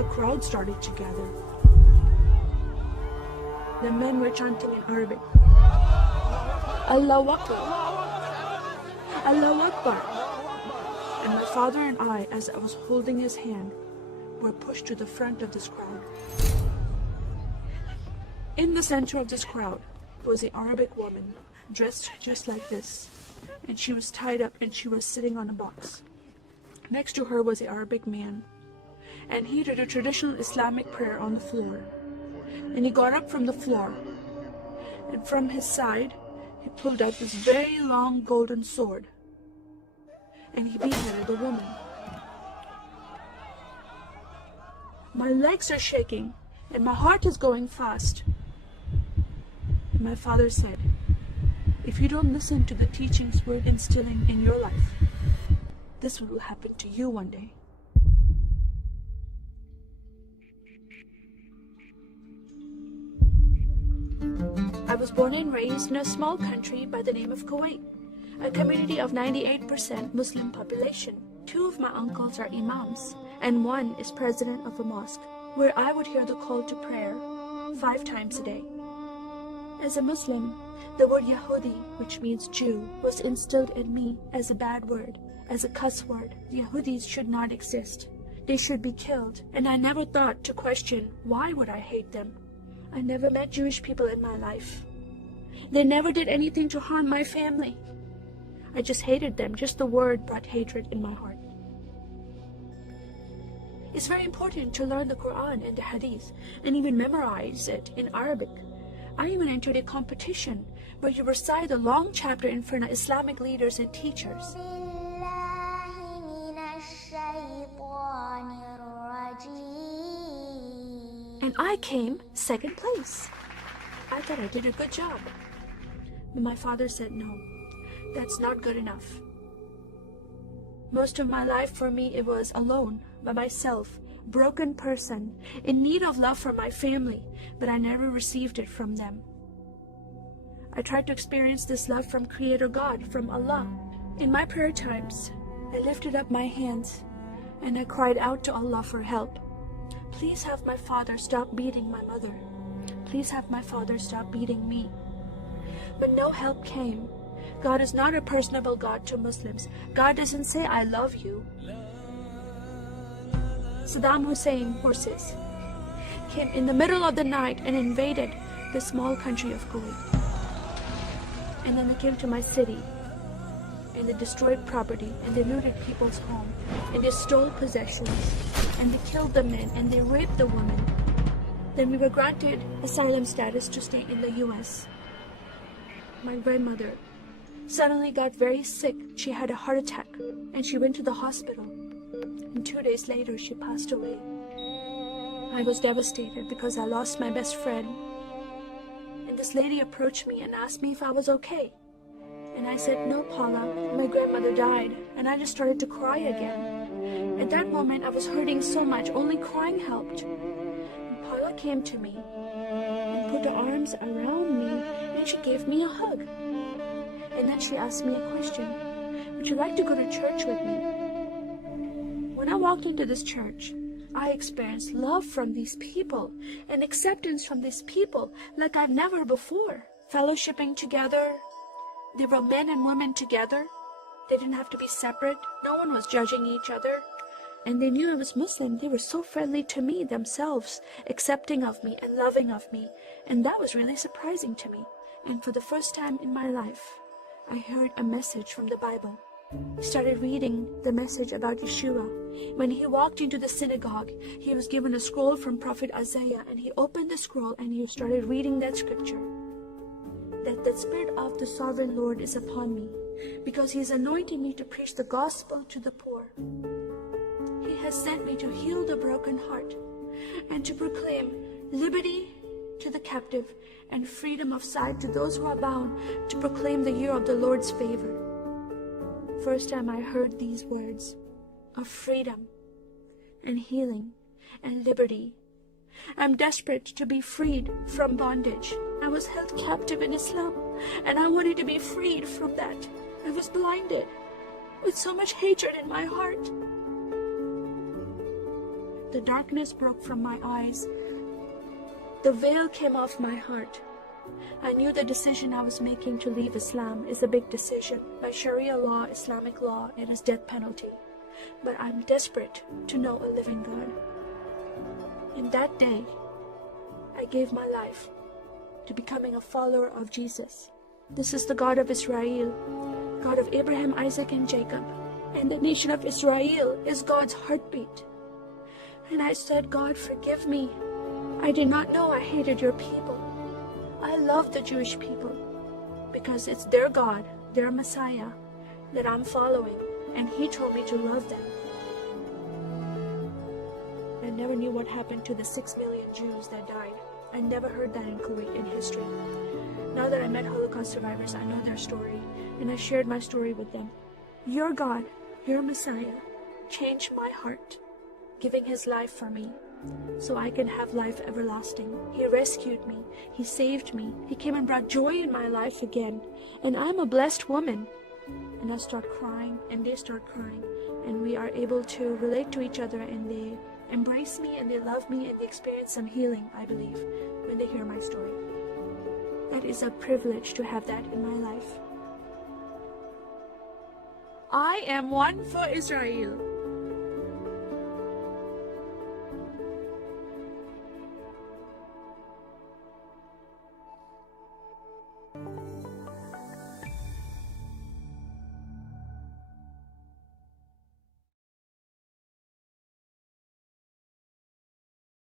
a crowd started to gather. The men were chanting in Arabic, Allahu Akbar, Allahu Akbar. And my father and I, as I was holding his hand, were pushed to the front of this crowd. In the center of this crowd was an Arabic woman, dressed just like this, and she was tied up and she was sitting on a box. Next to her was an Arabic man, and he did a traditional Islamic prayer on the floor. And he got up from the floor, and from his side, he pulled out this very long golden sword, and he beheaded the woman. My legs are shaking, and my heart is going fast. And my father said, if you don't listen to the teachings we're instilling in your life, this will happen to you one day. I was born and raised in a small country by the name of Kuwait, a community of 98% Muslim population. 2 of my uncles are imams, and 1 is president of a mosque, where I would hear the call to prayer 5 times a day. As a Muslim, the word Yahudi, which means Jew, was instilled in me as a bad word, as a cuss word. Yahudis should not exist. They should be killed, and I never thought to question why would I hate them. I never met Jewish people in my life. They never did anything to harm my family. I just hated them. Just the word brought hatred in my heart. It's very important to learn the Quran and the Hadith and even memorize it in Arabic. I even entered a competition where you recite the long chapter in front of Islamic leaders and teachers. And I came 2nd place. I thought I did a good job. But my father said, no, that's not good enough. Most of my life for me, it was alone, by myself, broken person, in need of love from my family, but I never received it from them. I tried to experience this love from Creator God, from Allah. In my prayer times, I lifted up my hands and I cried out to Allah for help. Please have my father stop beating my mother. Please have my father stop beating me. But no help came. God is not a personable God to Muslims. God doesn't say, I love you. Saddam Hussein forces came in the middle of the night and invaded the small country of Kuwait. And then they came to my city, and they destroyed property, and they looted people's home, and they stole possessions, and they killed the men, and they raped the women. Then we were granted asylum status to stay in the US. My grandmother suddenly got very sick. She had a heart attack, and she went to the hospital. And 2 days later, she passed away. I was devastated because I lost my best friend. And this lady approached me and asked me if I was okay. And I said, no, Paula, my grandmother died. And I just started to cry again. At that moment, I was hurting so much, only crying helped. And Paula came to me and put her arms around me, and she gave me a hug. And then she asked me a question. Would you like to go to church with me? When I walked into this church, I experienced love from these people and acceptance from these people like I've never before. Fellowshipping together. They were men and women together. They didn't have to be separate. No one was judging each other. And they knew I was Muslim. They were so friendly to me themselves, accepting of me and loving of me. And that was really surprising to me. And for the first time in my life, I heard a message from the Bible. I started reading the message about Yeshua. When he walked into the synagogue, he was given a scroll from Prophet Isaiah, and he opened the scroll and he started reading that scripture. That the Spirit of the Sovereign Lord is upon me, because he has anointed me to preach the gospel to the poor. He has sent me to heal the broken heart and to proclaim liberty to the captive and freedom of sight to those who are bound, to proclaim the year of the Lord's favor. First time I heard these words of freedom and healing and liberty. I'm desperate to be freed from bondage. I was held captive in Islam, and I wanted to be freed from that. I was blinded with so much hatred in my heart. The darkness broke from my eyes. The veil came off my heart. I knew the decision I was making to leave Islam is a big decision. By Sharia law, Islamic law, it is death penalty. But I'm desperate to know a living God. In that day, I gave my life to becoming a follower of Jesus. This is the God of Israel, God of Abraham, Isaac, and Jacob. And the nation of Israel is God's heartbeat. And I said, God, forgive me. I did not know I hated your people. I love the Jewish people because it's their God, their Messiah that I'm following. And He told me to love them. I never knew what happened to the 6 million Jews that died. I never heard that in Kuwait in history. Now that I met Holocaust survivors, I know their story, and I shared my story with them. Your God, your Messiah, changed my heart, giving His life for me, so I can have life everlasting. He rescued me. He saved me. He came and brought joy in my life again. And I'm a blessed woman. And I start crying, and they start crying, and we are able to relate to each other, and they embrace me, and they love me, and they experience some healing, I believe, when they hear my story. That is a privilege to have that in my life. I am one for Israel.